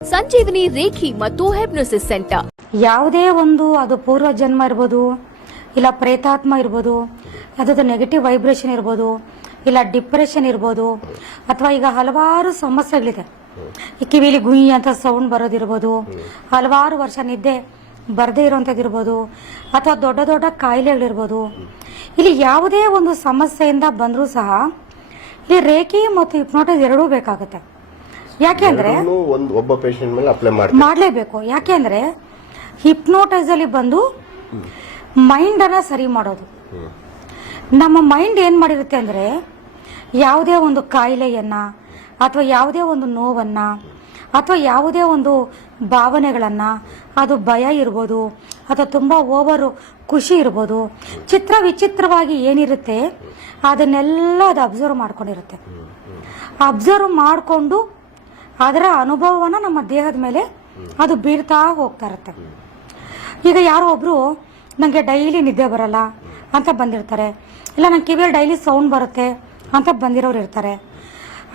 ಸಂಜೀವಿನಿ reiki ಮತ್ತು ಹೆಪ್ನೋಸಿಸ್ centre. ಯಾವುದೇ ಒಂದು ಅದು ಪೂರ್ವ ಜನ್ಮ ಇರ್ಬೋದು, ಇಲ್ಲ ಪ್ರೇತಾತ್ಮ ಇರ್ಬೋದು, ಅದು ನೆಗೆಟಿವ್ ವೈಬ್ರೇಷನ್ ಇರ್ಬೋದು, ಇಲ್ಲ ಡಿಪ್ರೆಷನ್ ಇರ್ಬೋದು, ಅಥವಾ ಈಗ ಹಲವಾರು ಸಮಸ್ಯೆಗಳಿದೆ. ಈ ಕಿವಿಲಿ ಗುಯಿ ಅಂತ ಸೌಂಡ್ ಬರೋದಿರ್ಬೋದು, ಹಲವಾರು ವರ್ಷ ನಿದ್ದೆ ಬರದೇ ಇರೋಂಥದ್ದಿರ್ಬೋದು, ಅಥವಾ ದೊಡ್ಡ ದೊಡ್ಡ ಕಾಯಿಲೆಗಳಿರ್ಬೋದು. ಇಲ್ಲಿ ಯಾವುದೇ ಒಂದು ಸಮಸ್ಯೆಯಿಂದ ಬಂದರೂ ಸಹ ಇಲ್ಲಿ ರೇಖಿ ಮತ್ತು ಹಿಪ್ನೋಟೈಸ್ ಎರಡೂ ಬೇಕಾಗುತ್ತೆ. ಯಾಕೆಂದ್ರೆ ಒಬ್ಬ ಪೇಷಂಟ್ ಮೇಲೆ ಅಪ್ಲೈ ಮಾಡಲೇಬೇಕು. ಯಾಕೆಂದ್ರೆ ಹಿಪ್ನೋಟೈಸ್ ಅಲ್ಲಿ ಬಂದು ಮೈಂಡ್ ಅನ್ನ ಸರಿ ಮಾಡೋದು. ನಮ್ಮ ಮೈಂಡ್ ಏನ್ ಮಾಡಿರುತ್ತೆ ಅಂದ್ರೆ ಯಾವುದೇ ಒಂದು ಕಾಯಿಲೆಯನ್ನ ಅಥವಾ ಯಾವುದೇ ಒಂದು ನೋವನ್ನ ಅಥವಾ ಯಾವುದೇ ಒಂದು ಭಾವನೆಗಳನ್ನ, ಅದು ಭಯ ಇರ್ಬೋದು ಅಥವಾ ತುಂಬಾ ಓವರ್ ಖುಷಿ ಇರ್ಬೋದು, ಚಿತ್ರ ವಿಚಿತ್ರವಾಗಿ ಏನಿರುತ್ತೆ ಅದನ್ನೆಲ್ಲ ಅದು ಅಬ್ಸರ್ವ್ ಮಾಡ್ಕೊಂಡಿರುತ್ತೆ. ಅಬ್ಸರ್ವ್ ಮಾಡಿಕೊಂಡು ಅದರ ಅನುಭವವನ್ನು ನಮ್ಮ ದೇಹದ ಮೇಲೆ ಅದು ಬೀರ್ತಾ ಹೋಗ್ತಾ ಇರುತ್ತೆ. ಈಗ ಯಾರೋ ಒಬ್ರು ನನಗೆ ಡೈಲಿ ನಿದ್ದೆ ಬರಲ್ಲ ಅಂತ ಬಂದಿರ್ತಾರೆ, ಇಲ್ಲ ನನ್ನ ಕಿವಿಯಲ್ಲಿ ಡೈಲಿ ಸೌಂಡ್ ಬರುತ್ತೆ ಅಂತ ಬಂದಿರೋರು ಇರ್ತಾರೆ.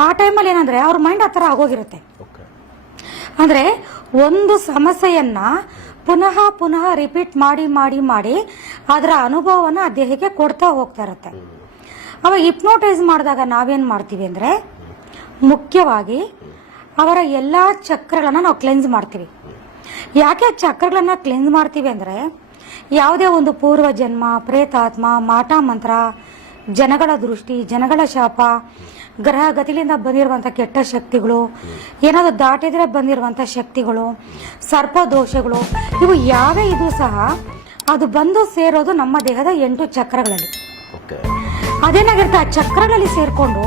ಆ ಟೈಮಲ್ಲಿ ಏನಂದ್ರೆ ಅವ್ರ ಮೈಂಡ್ ಆ ಥರ ಆಗೋಗಿರುತ್ತೆ. ಅಂದ್ರೆ ಒಂದು ಸಮಸ್ಯೆಯನ್ನ ಪುನಃ ಪುನಃ ರಿಪೀಟ್ ಮಾಡಿ ಮಾಡಿ ಮಾಡಿ ಅದರ ಅನುಭವವನ್ನ ಆ ದೇಹಕ್ಕೆ ಕೊಡ್ತಾ ಹೋಗ್ತಾ ಇರುತ್ತೆ. ಅವಾಗ ಹಿಪ್ನೋಟೈಸ್ ಮಾಡಿದಾಗ ನಾವೇನ್ ಮಾಡ್ತೀವಿ ಅಂದ್ರೆ ಮುಖ್ಯವಾಗಿ ಅವರ ಎಲ್ಲಾ ಚಕ್ರಗಳನ್ನ ನಾವು ಕ್ಲೆನ್ಸ್ ಮಾಡ್ತೀವಿ. ಯಾಕೆ ಚಕ್ರಗಳನ್ನ ಕ್ಲೆನ್ಸ್ ಮಾಡ್ತೀವಿ ಅಂದ್ರೆ ಯಾವುದೇ ಒಂದು ಪೂರ್ವ ಜನ್ಮ, ಪ್ರೇತಾತ್ಮ, ಮಾಟ ಮಂತ್ರ, ಜನಗಳ ದೃಷ್ಟಿ, ಜನಗಳ ಶಾಪ, ಗ್ರಹ ಗತಿಲಿಂದ ಬಂದಿರುವಂತ ಕೆಟ್ಟ ಶಕ್ತಿಗಳು, ಏನಾದ್ರು ದಾಟಿದ್ರೆ ಬಂದಿರುವಂತ ಶಕ್ತಿಗಳು, ಸರ್ಪ ದೋಷಗಳು, ಇವು ಯಾವೇ ಇದು ಸಹ ಅದು ಬಂದು ಸೇರೋದು ನಮ್ಮ ದೇಹದ 8 ಚಕ್ರಗಳಲ್ಲಿ. ಅದೇನಾಗಿರುತ್ತೆ, ಆ ಚಕ್ರಗಳಲ್ಲಿ ಸೇರ್ಕೊಂಡು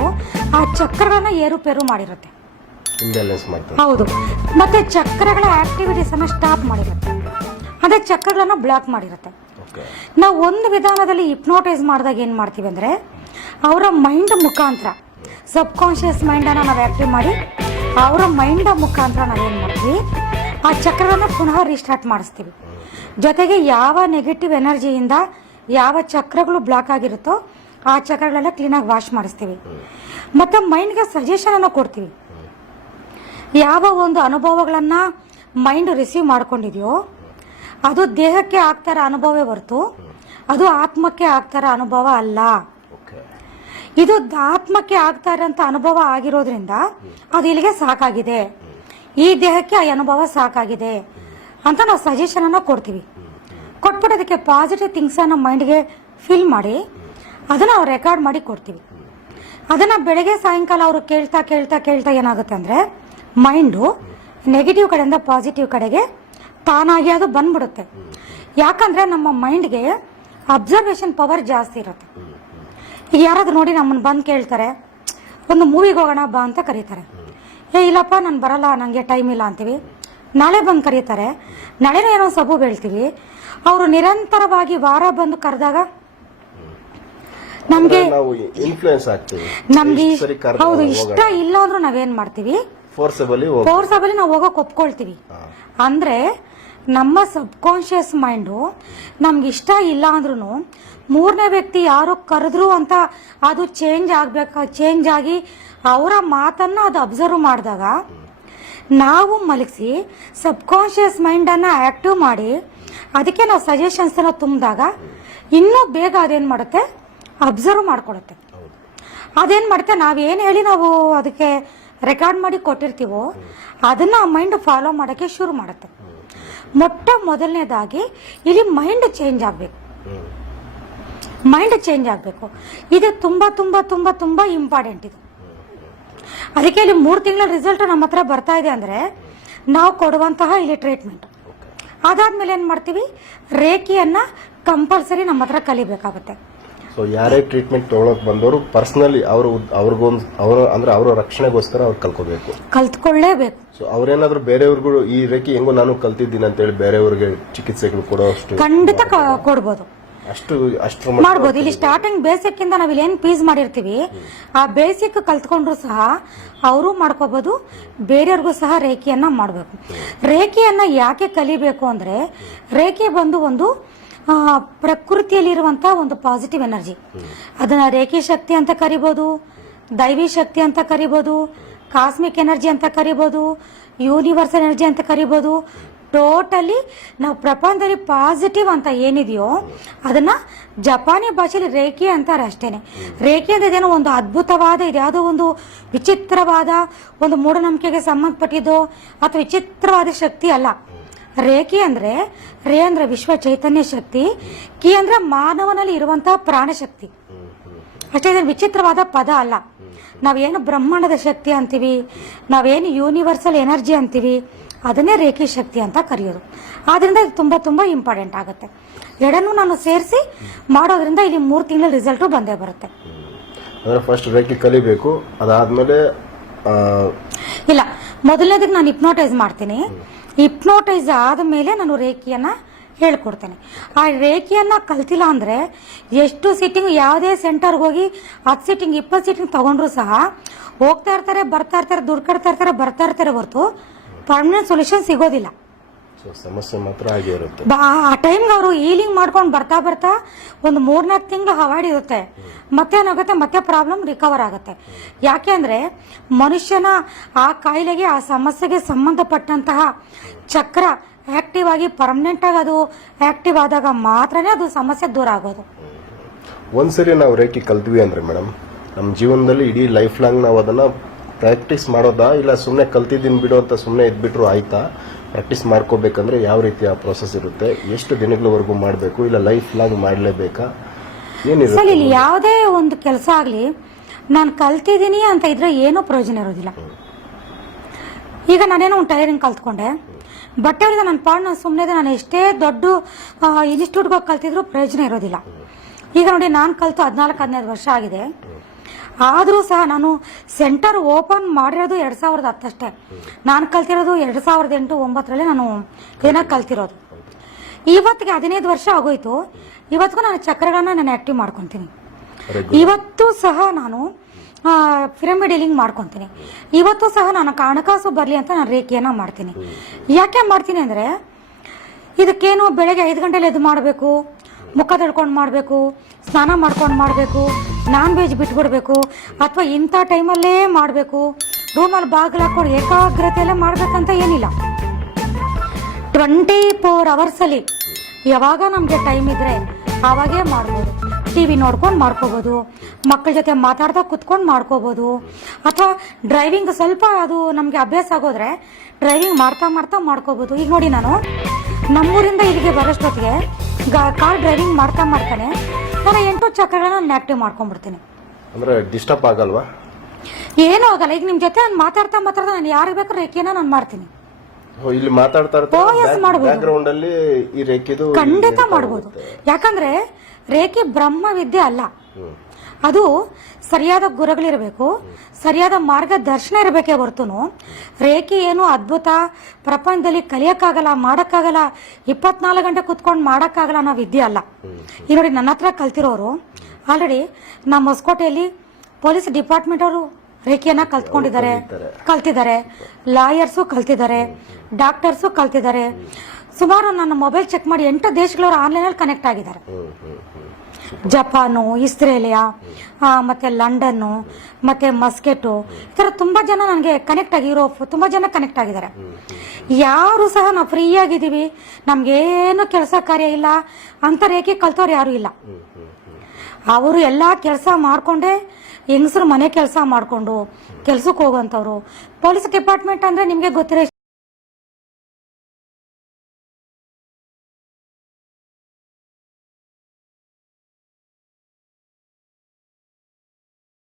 ಆ ಚಕ್ರಗಳನ್ನ ಏರುಪೇರು ಮಾಡಿರುತ್ತೆ. ಹೌದು. ಮತ್ತೆ ಚಕ್ರಗಳ ಆಕ್ಟಿವಿಟೀಸ್ ಅನ್ನ ಸ್ಟಾಪ್ ಮಾಡಿರುತ್ತೆ, ಅದೇ ಚಕ್ರಗಳನ್ನ ಬ್ಲಾಕ್ ಮಾಡಿರುತ್ತೆ. ನಾವು ಒಂದು ವಿಧಾನದಲ್ಲಿ ಹಿಪ್ನೋಟೈಸ್ ಮಾಡಿದಾಗ ಏನ್ ಮಾಡ್ತೀವಿ ಅಂದ್ರೆ ಅವರ ಮೈಂಡ್ ಮುಖಾಂತರ, ಸಬ್ ಕಾನ್ಶಿಯಸ್ ಮೈಂಡ್ ಅನ್ನ ನಾವು ಆಕ್ಟಿವ್ ಮಾಡಿ ಅವರ ಮೈಂಡ್ ಮುಖಾಂತರ ನಾವೇನ್ ಮಾಡ್ತೀವಿ ಆ ಚಕ್ರಗಳನ್ನ ಪುನಃ ರೀಸ್ಟಾರ್ಟ್ ಮಾಡಿಸ್ತೀವಿ. ಜೊತೆಗೆ ಯಾವ ನೆಗೆಟಿವ್ ಎನರ್ಜಿಯಿಂದ ಯಾವ ಚಕ್ರಗಳು ಬ್ಲಾಕ್ ಆಗಿರುತ್ತೋ ಆ ಚಕ್ರಗಳೆಲ್ಲ ಕ್ಲೀನಾಗಿ ವಾಶ್ ಮಾಡಿಸ್ತೀವಿ. ಮತ್ತೆ ಮೈಂಡ್ಗೆ ಸಜೆಷನ್ ಅನ್ನು ಕೊಡ್ತೀವಿ. ಯಾವ ಒಂದು ಅನುಭವಗಳನ್ನ ಮೈಂಡ್ ರಿಸೀವ್ ಮಾಡ್ಕೊಂಡಿದೆಯೋ ಅದು ದೇಹಕ್ಕೆ ಆಗ್ತಾರ ಅನುಭವವೇ ಹೊರತು ಅದು ಆತ್ಮಕ್ಕೆ ಆಗ್ತಾರ ಅನುಭವ ಅಲ್ಲ. ಇದು ಆತ್ಮಕ್ಕೆ ಆಗ್ತಾ ಇರೋಂಥ ಅನುಭವ ಆಗಿರೋದ್ರಿಂದ ಅದು ಇಲ್ಲಿಗೆ ಸಾಕಾಗಿದೆ, ಈ ದೇಹಕ್ಕೆ ಆ ಅನುಭವ ಸಾಕಾಗಿದೆ ಅಂತ ನಾವು ಸಜೆಷನ್ ಅನ್ನ ಕೊಡ್ತೀವಿ. ಕೊಟ್ಬಿಟ್ಟು ಅದಕ್ಕೆ ಪಾಸಿಟಿವ್ ಥಿಂಗ್ಸ್ ಅನ್ನ ಮೈಂಡ್ಗೆ ಫಿಲ್ ಮಾಡಿ ಅದನ್ನ ನಾವು ರೆಕಾರ್ಡ್ ಮಾಡಿ ಕೊಡ್ತೀವಿ. ಅದನ್ನ ಬೆಳಗ್ಗೆ ಸಾಯಂಕಾಲ ಅವರು ಕೇಳ್ತಾ ಕೇಳ್ತಾ ಕೇಳ್ತಾ ಏನಾಗುತ್ತೆ ಅಂದ್ರೆ ಮೈಂಡು ನೆಗೆಟಿವ್ ಕಡೆಯಿಂದ ಪಾಸಿಟಿವ್ ಕಡೆಗೆ ತಾನಾಗಿ ಅದು ಬಂದ್ಬಿಡುತ್ತೆ. ಯಾಕಂದ್ರೆ ನಮ್ಮ ಮೈಂಡ್ಗೆ ಅಬ್ಸರ್ವೇಷನ್ ಪವರ್ ಜಾಸ್ತಿ ಇರುತ್ತೆ. ಈಗ ಯಾರಾದ್ರೂ ನೋಡಿ ನಮ್ಮನ್ನು ಬಂದು ಕೇಳ್ತಾರೆ, ಒಂದು ಮೂವಿಗೆ ಹೋಗೋಣ ಬಾ ಅಂತ ಕರೀತಾರೆ. ಇಲ್ಲಪ್ಪ ನಾನು ಬರಲ್ಲ, ನನಗೆ ಟೈಮ್ ಇಲ್ಲ ಅಂತೀವಿ. ನಾಳೆ ಬಂದು ಕರೀತಾರೆ, ನಾಳೆನೂ ಏನೋ ಸಬೂಬ್ ಹೇಳ್ತೀವಿ. ಅವರು ನಿರಂತರವಾಗಿ ವಾರ ಬಂದು ಕರೆದಾಗ ನಮ್ಗೆ ಹೌದು ಇಷ್ಟ ಇಲ್ಲ ಅಂದ್ರೂ ನಾವೇನ್ ಮಾಡ್ತೀವಿ, ಫೋರ್ಸಬಲಿ ನಾವು ಹೋಗಕ್ ಒಪ್ಕೊಳ್ತೀವಿ. ಅಂದ್ರೆ ನಮ್ಮ ಸಬ್ ಕಾನ್ಶಿಯಸ್ ಮೈಂಡು ನಮ್ಗೆ ಇಷ್ಟ ಇಲ್ಲ ಅಂದ್ರೂ ಮೂರನೇ ವ್ಯಕ್ತಿ ಯಾರೋ ಕರೆದ್ರು ಅಂತ ಅದು ಚೇಂಜ್ ಆಗಿ ಅವರ ಮಾತನ್ನ ಅದು ಅಬ್ಸರ್ವ್ ಮಾಡಿದಾಗ ನಾವು ಮಲಗಿಸಿ ಸಬ್ ಕಾನ್ಶಿಯಸ್ ಮೈಂಡ್ ಅನ್ನ ಆಕ್ಟಿವ್ ಮಾಡಿ ಅದಕ್ಕೆ ನಾವು ಸಜೆಷನ್ಸ್ ಅನ್ನ ತುಂಬಿದಾಗ ಇನ್ನೂ ಬೇಗ ಅದೇನ್ ಮಾಡುತ್ತೆ, ಅಬ್ಸರ್ವ್ ಮಾಡ್ಕೊಳುತ್ತೆ. ಅದೇನ್ ಮಾಡುತ್ತೆ, ನಾವೇನ್ ಹೇಳಿ ನಾವು ಅದಕ್ಕೆ ರೆಕಾರ್ಡ್ ಮಾಡಿ ಕೊಟ್ಟಿರ್ತೀವೋ ಅದನ್ನ ಮೈಂಡ್ ಫಾಲೋ ಮಾಡಕ್ಕೆ ಶುರು ಮಾಡುತ್ತೆ. ಮೊಟ್ಟ ಮೊದಲನೇದಾಗಿ ಇಲ್ಲಿ ಮೈಂಡ್ ಚೇಂಜ್ ಆಗ್ಬೇಕು. ಮೈಂಡ್ ಚೇಂಜ್ ಆಗ್ಬೇಕು. ಇದು ತುಂಬಾ ತುಂಬಾ ತುಂಬಾ ತುಂಬಾ ಇಂಪಾರ್ಟೆಂಟ್. ಇದು ಅದಕ್ಕೆ ಇಲ್ಲಿ 3 ತಿಂಗಳ ರಿಸಲ್ಟ್ ನಮ್ಮ ಹತ್ರ ಬರ್ತಾ ಇದೆ ಅಂದ್ರೆ ನಾವು ಕೊಡುವಂತಹ ಇಲ್ಲಿ ಟ್ರೀಟ್ಮೆಂಟ್. ಅದಾದ್ಮೇಲೆ ಏನ್ ಮಾಡ್ತೀವಿ, ರೇಖಿಯನ್ನ ಕಂಪಲ್ಸರಿ ನಮ್ಮ ಹತ್ರ ಕಲಿಬೇಕಾಗುತ್ತೆ. ಸೊ ಯಾರೇ ಟ್ರೀಟ್ಮೆಂಟ್ ತಗೊಳಕ್ ಬಂದವರು ಪರ್ಸನಲಿ ಅವರ ರಕ್ಷಣೆಗೋಸ್ಕರ ಅವ್ರು ಕಲ್ತ್ಕೊಳ್ಳೇಬೇಕು. ಸೊ ಅವ್ರೇನಾದ್ರೂ ಬೇರೆಯವ್ರಿಗೂ ಈ ರೇಖೆ ಹೆಂಗೋ ನಾನು ಕಲ್ತಿದ್ದೀನಿ ಅಂತ ಹೇಳಿ ಬೇರೆಯವ್ರಿಗೆ ಚಿಕಿತ್ಸೆಗಳು ಕೊಡೋ ಅಷ್ಟು ಖಂಡಿತ ಕೊಡ್ಬೋದು, ಅಷ್ಟು ಮಾಡ್ಬೋದು. ಇಲ್ಲಿ ಸ್ಟಾರ್ಟಿಂಗ್ ಬೇಸಿಕ್ ಇಂದ ನಾವ್ ಇಲ್ಲಿ ಏನ್ ಫೀಸ್ ಮಾಡಿರ್ತೀವಿ ಆ ಬೇಸಿಕ್ ಕಲ್ತ್ಕೊಂಡ್ರು ಸಹ ಅವರು ಮಾಡ್ಕೋಬಹುದು, ಬೇರೆಯವ್ರಿಗೂ ಸಹ ರೇಖೆಯನ್ನ ಮಾಡ್ಬೇಕು. ರೇಖೆಯನ್ನ ಯಾಕೆ ಕಲಿಬೇಕು ಅಂದ್ರೆ ರೇಖೆ ಬಂದು ಒಂದು ಪ್ರಕೃತಿಯಲ್ಲಿರುವಂತಹ ಒಂದು ಪಾಸಿಟಿವ್ ಎನರ್ಜಿ. ಅದನ್ನ ರೇಖೆ ಶಕ್ತಿ ಅಂತ ಕರಿಬಹುದು, ದೈವಿ ಶಕ್ತಿ ಅಂತ ಕರಿಬಹುದು, ಕಾಸ್ಮಿಕ್ ಎನರ್ಜಿ ಅಂತ ಕರಿಬಹುದು, ಯೂನಿವರ್ಸಲ್ ಎನರ್ಜಿ ಅಂತ ಕರಿಬೋದು. ಟೋಟಲಿ ನಾವು ಪ್ರಪಂಚದಲ್ಲಿ ಪಾಸಿಟಿವ್ ಅಂತ ಏನಿದೆಯೋ ಅದನ್ನ ಜಪಾನಿ ಭಾಷೆಯಲ್ಲಿ ರೇಖಿ ಅಂತಾರೆ ಅಷ್ಟೇನೆ. ರೇಖಿ ಅಂದ್ರೆ ಇದೇನೋ ಒಂದು ಅದ್ಭುತವಾದ, ಇದ್ಯಾವುದೋ ಒಂದು ವಿಚಿತ್ರವಾದ ಒಂದು ಮೂಢನಂಬಿಕೆಗೆ ಸಂಬಂಧಪಟ್ಟಿದ್ದು ಅಥವಾ ವಿಚಿತ್ರವಾದ ಶಕ್ತಿ ಅಲ್ಲ. ರೇಖಿ ಅಂದ್ರೆ ರೇ ಅಂದ್ರೆ ವಿಶ್ವ ಚೈತನ್ಯ ಶಕ್ತಿ, ಕಿ ಅಂದ್ರೆ ಮಾನವನಲ್ಲಿ ಇರುವಂತಹ ಪ್ರಾಣಶಕ್ತಿ ಅಷ್ಟೇ. ಇದು ವಿಚಿತ್ರವಾದ ಪದ ಅಲ್ಲ. ನಾವೇನು ಬ್ರಹ್ಮಾಂಡದ ಶಕ್ತಿ ಅಂತೀವಿ, ನಾವೇನು ಯೂನಿವರ್ಸಲ್ ಎನರ್ಜಿ ಅಂತೀವಿ, ಅದನ್ನೇ ರೇಖಿ ಶಕ್ತಿ ಅಂತ ಕರೆಯೋದು. ಆದ್ರಿಂದ ಇದು ತುಂಬಾ ತುಂಬಾ ಇಂಪಾರ್ಟೆಂಟ್ ಆಗುತ್ತೆ. ಎರಡನ್ನೂ ನಾನು ಸೇರಿಸಿ ಮಾಡೋದ್ರಿಂದ ಇಲ್ಲಿ 3 ತಿಂಗಳ ರಿಸಲ್ಟು ಬಂದೇ ಬರುತ್ತೆ. ಅಂದ್ರೆ ಫಸ್ಟ್ ರೇಖಿ ಕಲಿಬೇಕು, ಅದಾದ್ಮೇಲೆ ಇಲ್ಲ, ಮೊದಲನೇದಕ್ಕೆ ನಾನು ಹಿಪ್ನೋಟೈಸ್ ಮಾಡ್ತೀನಿ. ಹಿಪ್ನೋಟೈಸ್ ಆದಮೇಲೆ ನಾನು ರೇಖಿಯನ್ನ ಹೇಳ್ಕೊಡ್ತೇನೆ. ಆ ರೇಖಿಯನ್ನ ಕಲ್ತಿಲ್ಲ ಅಂದ್ರೆ ಎಷ್ಟು ಸಿಟ್ಟಿಂಗ್, ಯಾವುದೇ ಸೆಂಟರ್ಗೆ ಹೋಗಿ 10 ಸಿಟ್ಟಿಂಗ್ 20 ಸಿಟ್ಟಿಂಗ್ ತಗೊಂಡ್ರು ಸಹ ಹೋಗ್ತಾ ಇರ್ತಾರೆ, ಬರ್ತಾ ಇರ್ತಾರೆ, ದುಡ್ಡು ಕಟ್ತಾ ಇರ್ತಾರೆ, ಬರ್ತಾ ಇರ್ತಾರೆ ಹೊರತು ಪರ್ಮನೆಂಟ್ ಸೊಲ್ಯೂಷನ್ ಸಿಗೋದಿಲ್ಲ. ಸಮಸ್ಯೆ ಮಾತ್ರ ಹಾಗೆ ಇರುತ್ತೆ. ಆ ಟೈಮ್ಗೆ ಅವರು ಹೀಲಿಂಗ್ ಮಾಡ್ಕೊಂಡು ಬರ್ತಾ ಬರ್ತಾ ಒಂದು 3-4 ತಿಂಗಳು ಅವಾಯ್ಡ್ ಇರುತ್ತೆ. ಮತ್ತೆ ಏನಾಗುತ್ತೆ, ಮತ್ತೆ ಪ್ರಾಬ್ಲಮ್ ರಿಕವರ್ ಆಗುತ್ತೆ. ಯಾಕೆ ಅಂದ್ರೆ ಮನುಷ್ಯನ ಆ ಕಾಯಿಲೆಗೆ, ಆ ಸಮಸ್ಯೆಗೆ ಸಂಬಂಧಪಟ್ಟಂತಹ ಚಕ್ರ ಆಕ್ಟಿವ್ ಆಗಿ ಪರ್ಮನೆಂಟ್ ಆಗಿ ಅದು ಆಕ್ಟಿವ್ ಆದಾಗ ಮಾತ್ರನೇ ಅದು ಸಮಸ್ಯೆ ದೂರ ಆಗೋದು. ಒಂದ್ಸರಿ ನಾವು ರೇಖಿ ಕಲ್ತ್ವಿ ಅಂದ್ರೆ ಮೇಡಮ್, ನಮ್ಮ ಜೀವನದಲ್ಲಿ ಇಡೀ ಲೈಫ್ ಲಾಂಗ್ ನಾವು ಅದನ್ನ ಪ್ರಾಕ್ಟೀಸ್ ಮಾಡೋದಾ, ಇಲ್ಲ ಸುಮ್ಮನೆ ಕಲ್ತಿದ್ದೀನಿ ಬಿಡು ಅಂತ ಸುಮ್ಮನೆ ಇದ್ಬಿಟ್ರು ಆಯ್ತಾ? ಪ್ರಾಕ್ಟೀಸ್ ಮಾಡ್ಕೋಬೇಕಂದ್ರೆ ಯಾವ ರೀತಿಯ ಪ್ರೋಸೆಸ್ ಇರುತ್ತೆ? ಎಷ್ಟು ದಿನಗಳವರೆಗೂ ಮಾಡಬೇಕು, ಇಲ್ಲ ಲೈಫ್ ಲಾಂಗ್ ಮಾಡಲೇಬೇಕಾ, ಏನಿರುತ್ತೆ? ಸರ್, ಇಲ್ಲಿ ಯಾವುದೇ ಒಂದು ಕೆಲಸ ಆಗಲಿ ನಾನು ಕಲ್ತಿದ್ದೀನಿ ಅಂತ ಇದ್ರೆ ಏನೂ ಪ್ರಯೋಜನ ಇರೋದಿಲ್ಲ. ಈಗ ನಾನೇನೋ ಒಂದು ಟೈಲರಿಂಗ್ ಕಲ್ತ್ಕೊಂಡೆ, ಬಟ್ಟೆ ಹೊಲಿದ ನನ್ನ ಪಾಡ್ ನಾನು ಸುಮ್ಮನೆ, ನಾನು ಎಷ್ಟೇ ದೊಡ್ಡ ಇನ್ಸ್ಟಿಟ್ಯೂಟ್ಗೆ ಹೋಗಿ ಕಲ್ತಿದ್ರು ಪ್ರಯೋಜನ ಇರೋದಿಲ್ಲ. ಈಗ ನೋಡಿ, ನಾನು ಕಲ್ತು 14-15 ವರ್ಷ ಆಗಿದೆ. ಆದರೂ ಸಹ ನಾನು ಸೆಂಟರ್ ಓಪನ್ ಮಾಡಿರೋದು 2010 ಅಷ್ಟೇ. ನಾನು ಕಲ್ತಿರೋದು 2008-9 ನಾನು ಏನೋ ಕಲ್ತಿರೋದು. ಇವತ್ತಿಗೆ 15 ವರ್ಷ ಆಗೋಯ್ತು. ಇವತ್ತಿಗೂ ನಾನು ಚಕ್ರಗಳನ್ನ ನಾನು ಆಕ್ಟಿವ್ ಮಾಡ್ಕೊತೀನಿ. ಇವತ್ತು ಸಹ ನಾನು ಪಿರಮಿಡ್ ಡೀಲಿಂಗ್ ಮಾಡ್ಕೊತೀನಿ. ಇವತ್ತು ಸಹ ನಾನು ಹಣಕಾಸು ಬರಲಿ ಅಂತ ನಾನು ರೇಖಿಯನ್ನ ಮಾಡ್ತೀನಿ. ಯಾಕೆ ಮಾಡ್ತೀನಿ ಅಂದ್ರೆ, ಇದಕ್ಕೇನು ಬೆಳಗ್ಗೆ 5 ಗಂಟೆಲಿ ಎದ್ದು ಮಾಡಬೇಕು, ಮುಖ ತೊಳ್ಕೊಂಡು ಮಾಡಬೇಕು, ಸ್ನಾನ ಮಾಡ್ಕೊಂಡು ಮಾಡಬೇಕು, ನಾನ್ ವೆಜ್ ಬಿಟ್ಬಿಡ್ಬೇಕು, ಅಥವಾ ಇಂಥ ಟೈಮಲ್ಲೇ ಮಾಡಬೇಕು, ರೂಮಲ್ಲಿ ಬಾಗಿಲು ಹಾಕೊಂಡು ಏಕಾಗ್ರತೆಯಲ್ಲೇ ಮಾಡ್ಬೇಕಂತ ಏನಿಲ್ಲ. 24 hours ಅಲ್ಲಿ ಯಾವಾಗ ನಮಗೆ ಟೈಮ್ ಇದ್ರೆ ಆವಾಗೇ ಮಾಡ್ಬೋದು. ಟಿವಿ ನೋಡ್ಕೊಂಡು ಮಾಡ್ಕೋಬಹುದು, ಮಕ್ಕಳ ಜೊತೆ ಮಾತಾಡ್ತಾ ಕುತ್ಕೊಂಡು ಮಾಡ್ಕೋಬಹುದು, ಅಥವಾ ಡ್ರೈವಿಂಗ್ ಸ್ವಲ್ಪ ಅದು ನಮಗೆ ಅಭ್ಯಾಸ ಆಗೋದ್ರೆ ಡ್ರೈವಿಂಗ್ ಮಾಡ್ತಾ ಮಾಡ್ತಾ ಮಾಡ್ಕೋಬಹುದು. ಈಗ ನೋಡಿ, ನಾನು ನಮ್ಮೂರಿಂದ ಇಲ್ಲಿಗೆ ಬರೋಷ್ಟೊತ್ತಿಗೆ ಕಾರ್ ಡ್ರೈವಿಂಗ್ ಮಾಡ್ತಾ ಮಾಡ್ತಾನೆ ನಾನು 8 ಚಕ್ರಗಳನ್ನ ನಾನು ಆಕ್ಟಿವ್ ಮಾಡ್ಕೊಂಡ್ಬಿಡ್ತೀನಿ. ಅಂದ್ರೆ ಡಿಸ್ಟರ್ಬ್ ಆಗಲ್ವಾ? ಏನೂ ಆಗಲ್ಲ. ಈಗ ನಿಮ್ ಜೊತೆ ನಾನು ಮಾತಾಡ್ತಾ ನಾನು ಯಾರಿಗೆ ಬೇಕು ರೇಖೆನ ನಾನು ಮಾಡ್ತೀನಿ. ಇಲ್ಲಿ ಮಾತಾಡ್ತಾ ಬ್ಯಾಕ್ಗ್ರೌಂಡ್ ಅಲ್ಲಿ ಈ ರೇಖೆದು ಖಂಡಿತ ಮಾಡಬಹುದು. ಯಾಕಂದ್ರೆ ರೇಖೆ ಬ್ರಹ್ಮ ವಿದ್ಯೆ ಅಲ್ಲ, ಅದು ಸರಿಯಾದ ಗುರುಗಳಿರಬೇಕು, ಸರಿಯಾದ ಮಾರ್ಗದರ್ಶನ ಇರಬೇಕೇ ಹೊರತುನು ರೇಖೆ ಏನು ಅದ್ಭುತ ಪ್ರಪಂಚದಲ್ಲಿ ಕಲಿಯಕ್ಕಾಗಲ್ಲ, ಮಾಡಕ್ಕಾಗಲ್ಲ, 24 ಗಂಟೆ ಕುತ್ಕೊಂಡು ಮಾಡಕ್ಕಾಗಲ್ಲ ಅನ್ನೋ ವಿದ್ಯೆ ಅಲ್ಲ. ಈ ನೋಡಿ, ನನ್ನ ಹತ್ರ ಕಲ್ತಿರೋರು ಆಲ್ರೆಡಿ ನಮ್ಮ ಹೊಸಕೋಟೆಯಲ್ಲಿ ಪೊಲೀಸ್ ಡಿಪಾರ್ಟ್ಮೆಂಟ್ ಅವರು ರೇಖೆಯನ್ನ ಕಲ್ತಿದ್ದಾರೆ, ಲಾಯರ್ಸು ಕಲ್ತಿದ್ದಾರೆ, ಡಾಕ್ಟರ್ಸು ಕಲ್ತಿದ್ದಾರೆ. ಸುಮಾರು ನನ್ನ ಮೊಬೈಲ್ ಚೆಕ್ ಮಾಡಿ 8 ದೇಶಗಳವರು ಆನ್ಲೈನಲ್ಲಿ ಕನೆಕ್ಟ್ ಆಗಿದ್ದಾರೆ. ಜಪಾನು, ಇಸ್ರೇಲಿಯಾ, ಮತ್ತೆ ಲಂಡನ್ನು, ಮತ್ತೆ ಮಸ್ಕೆಟು, ಈ ತರ ತುಂಬಾ ಜನ ನನಗೆ ಕನೆಕ್ಟ್ ಆಗಿ, ಯುರೋಪ್ ತುಂಬಾ ಜನ ಕನೆಕ್ಟ್ ಆಗಿದ್ದಾರೆ. ಯಾರು ಸಹ ನಾವು ಫ್ರೀ ಆಗಿದ್ದೀವಿ, ನಮ್ಗೇನು ಕೆಲಸ ಕಾರ್ಯ ಇಲ್ಲ ಅಂತ ರೇಖೆ ಕಲ್ತವ್ರು ಯಾರು ಇಲ್ಲ. ಅವರು ಎಲ್ಲಾ ಕೆಲಸ ಮಾಡ್ಕೊಂಡೆ, ಹೆಂಗಸರು ಮನೆ ಕೆಲಸ ಮಾಡ್ಕೊಂಡು ಕೆಲ್ಸಕ್ಕೆ ಹೋಗುವಂತವ್ರು. ಪೊಲೀಸ್ ಡಿಪಾರ್ಟ್ಮೆಂಟ್ ಅಂದ್ರೆ ನಿಮ್ಗೆ ಗೊತ್ತಿರೋ